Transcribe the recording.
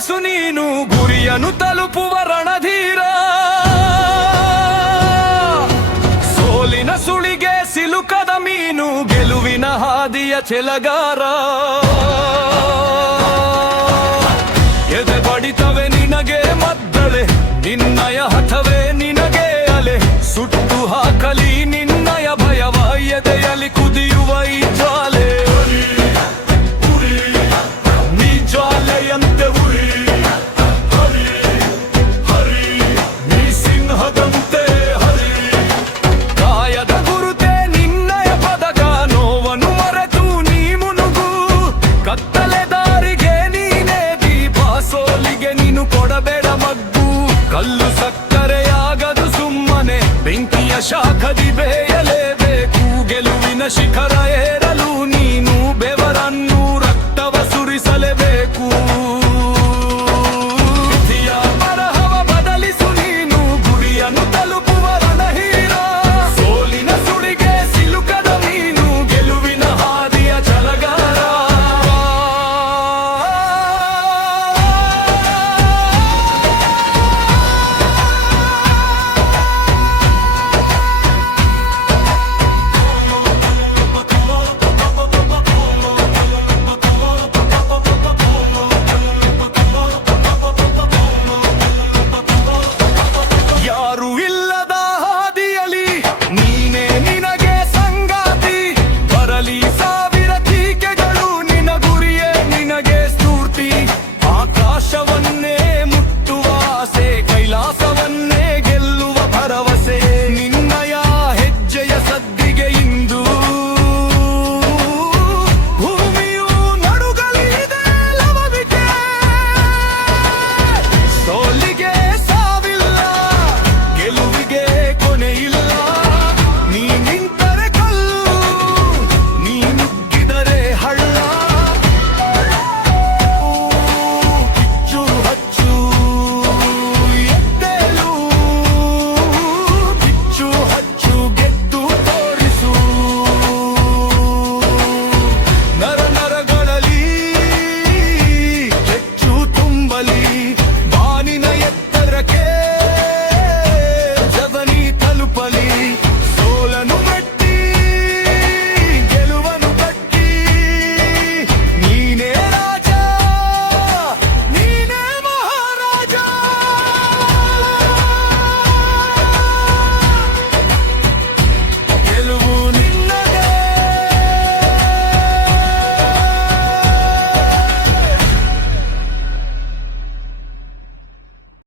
ತೋರಿಸು ನೀನು ಗುರಿಯನ್ನು ತಲುಪುವ ರಣಧೀರ. ಸೋಲಿನ ಸುಳಿಗೆ ಸಿಲುಕದ ಮೀನು ಗೆಲುವಿನ ಹಾದಿಯ ಛೆಲಗಾರ. ಎದೆ ಬಡಿತವೆ ನಿನಗೆ ಮದ್ದಳೆ, ನಿನ್ನಯ ಹಠವೇ ನಿನಗೆ ಅಲೆ. ಸುಟ್ಟು ಹಾಕಲಿ ನಿನ್ನಯ ಭಯವ, ಎದೆಯಲ್ಲಿ ಕುದಿಯುವ ಈ ಜ್ವಾಲೆ. ನೀ ಜ್ವಾಲೆಯಂತೆ ಉರಿ, ನೀ ಸಿಂಹದಂತೆ ಹರಿ. ಕಾಯದ ಗುರುತೆ ನಿನ್ನಯ ಪದಕ, ನೋವನ್ನು ಮರೆತು ನೀ ಮುನುಗು. ಕತ್ತಲೆ ದಾರಿಗೆ ನೀನೇ ದೀಪ, ಸೋಲಿಗೆ ನೀನು ಕೊಡಬೇಡ ಮಗ್ಗು. ಕಲ್ಲು ಸಕ್ಕರೆಯಾಗದು ಸುಮ್ಮನೆ, ಬೆಂಕಿಯ ಶಾಖದಿ ಬೇಯಲೇಬೇಕು. ಗೆಲುವಿನ ಶಿಖರ